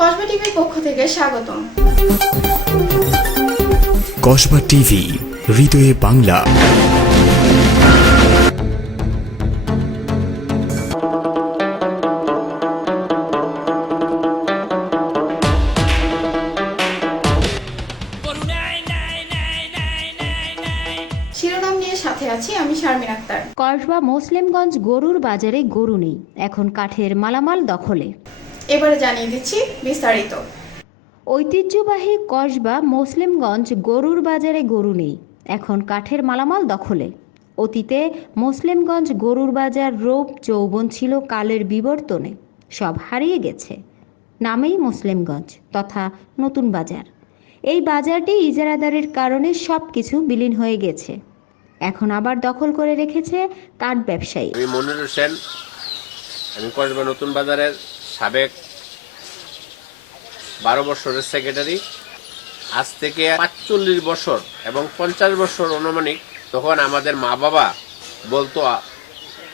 কসবা টিভির পক্ষ থেকে স্বাগতম। কসবা টিভি হৃদয়ে বাংলা। শিরোনাম নিয়ে সাথে আছি আমি শারমিন আক্তার। কসবা মুসলিমগঞ্জ গরুর বাজারে গরু নেই। এখন কাঠের মালামাল দখলে। এবারে জানিয়ে দিচ্ছি বিস্তারিত। ঐতিহ্যবাহী কসবা মুসলিমগঞ্জ গরুর বাজারে গরু নেই। এখন কাঠের মালামাল দখলে। অতীতে মুসলিমগঞ্জ গরুর বাজার রূপ যৌবন ছিল কালের বিবর্তনে। সব হারিয়ে গেছে। নামেই মুসলিমগঞ্জ তথা নতুন বাজার। এই বাজারটি ইজারাদারের কারণে সব কিছু বিলীন হয়ে গেছে। এখন আবার দখল করে রেখেছে কাঠ ব্যবসায়ী। আমি মনির হোসেন। আমি কসবা নতুন বাজারের সাবেক বারো বছরের সেক্রেটারি আজ থেকে পাঁচচল্লিশ বছর এবং পঞ্চাশ বছর অনুমানিক তখন আমাদের মা বাবা বলতো,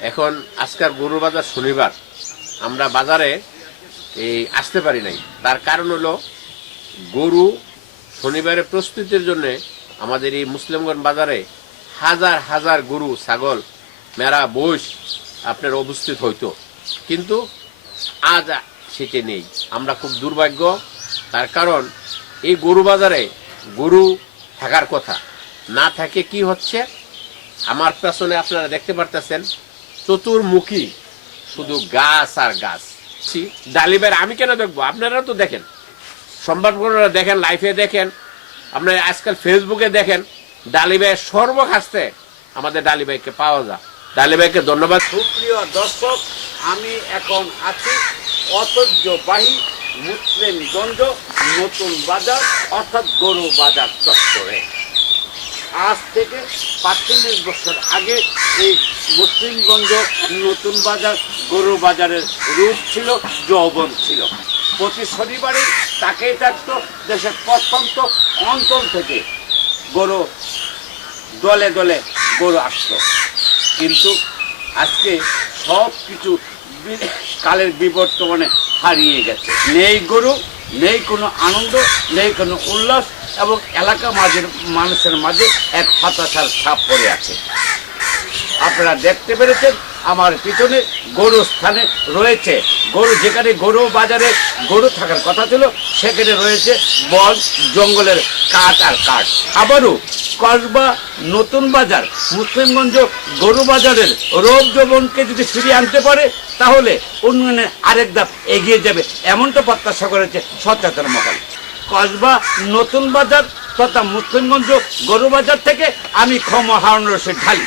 এখন আজকাল গরুর বাজার শনিবার, আমরা বাজারে এই আসতে পারি নাই। তার কারণ হলো গরু শনিবারের প্রস্তুতির জন্যে আমাদের এই মুসলিমগঞ্জ বাজারে হাজার হাজার গরু, ছাগল, মেরা, বৈশ আপনার উপস্থিত হইতো। কিন্তু আজ সেটি নেই। আমরা খুব দুর্ভাগ্য, তার কারণ এই গরু বাজারে গরু থাকার কথা। না থাকে কি হচ্ছে? আমার পেছনে আপনারা দেখতে পারতেছেন, চতুর্মুখী শুধু গাছ আর গাছ। ডালিবের আমি কেন দেখব? আপনারা তো দেখেন। সংবাদপত্ররা দেখেন, লাইফে দেখেন আপনার আজকাল ফেসবুকে দেখেন ডালিবাই সর্বখাস্তে আমাদের ডালিবাইকে পাওয়া যায়। ডালিবাইকে ধন্যবাদ। সুপ্রিয় দর্শক আমি এখন আছি ঐতিহ্যবাহী মুসলিমগঞ্জ নতুন বাজার, অর্থাৎ গরু বাজার চত্বরে। আজ থেকে পাঁচচল্লিশ বছর আগে এই মুসলিমগঞ্জ নতুন বাজার, গরু বাজারের রূপ ছিল, যৌবন ছিল। প্রতি শনিবারে তাকেই থাকতো দেশের প্রত্যন্ত অঞ্চল থেকে গরু দলে দলে গরু আসতো। কিন্তু আজকে সব কিছু কালের বিবর্তমানে হারিয়ে গেছে। নেই গরু, নেই কোনো আনন্দ, নেই কোনো উল্লাস এবং এলাকা মাঝের মানুষের মাঝে এক হতাশার ছাপ পড়ে আছে। আপনারা দেখতে পেরেছেন আমার পিছনে গরু স্থানে রয়েছে। গরু, যেখানে গরু বাজারে গরু থাকার কথা ছিল, সেখানে রয়েছে বন, জঙ্গলের কাঠ আর কাঠ। আবারও কসবা নতুন বাজার, মুসলিমগঞ্জ গরু বাজারের রোগ যৌবনকে যদি ফিরিয়ে আনতে পারে, তাহলে উন্নয়নে আরেক ধাপ এগিয়ে যাবে, এমনটা প্রত্যাশা করেছে সচেতন মহল। কসবা নতুন বাজার তথা মুসলিমগঞ্জ গরু বাজার থেকে আমি ক্ষমা হারুন রশিদ ঢালি।